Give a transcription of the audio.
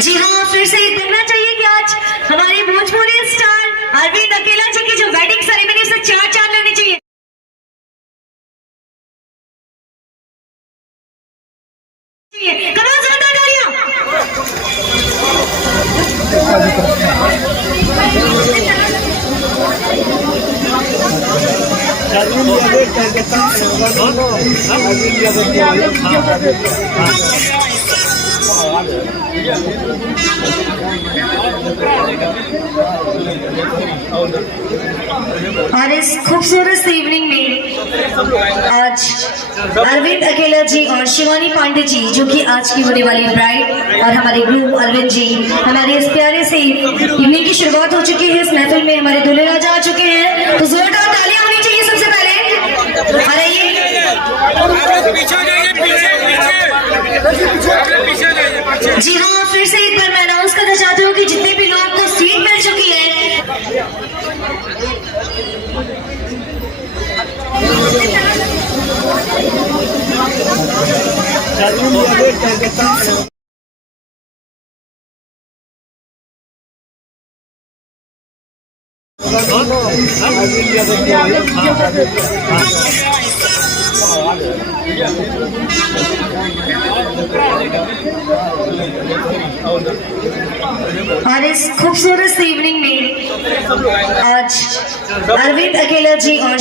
जी हाँ, फिर से ये कहना चाहिए कि आज हमारे भोजपुरी स्टार अरविंद अकेला जी की जो वेडिंग सेरेमनी से चार चांद लेनी चाहिए। और इस खूबसूरत इवनिंग में आज अरविंद अकेला जी और शिवानी पांडे जी, जो कि आज की होने वाली ब्राइड, और हमारे ग्रूम अरविंद जी, हमारे इस प्यारे से इवनिंग की शुरुआत हो चुकी है। इस महफिल में हमारे दूल्हे राजा आ चुके हैं, तो जोरदार तालियां होनी चाहिए सबसे पहले। जी हाँ, फिर से एक बार मैं अनाउंस करना चाहती हूँ कि जितने भी लोगों को सीट मिल चुकी है, और इस खूबसूरत इवनिंग में आज अरविंद अकेला जी और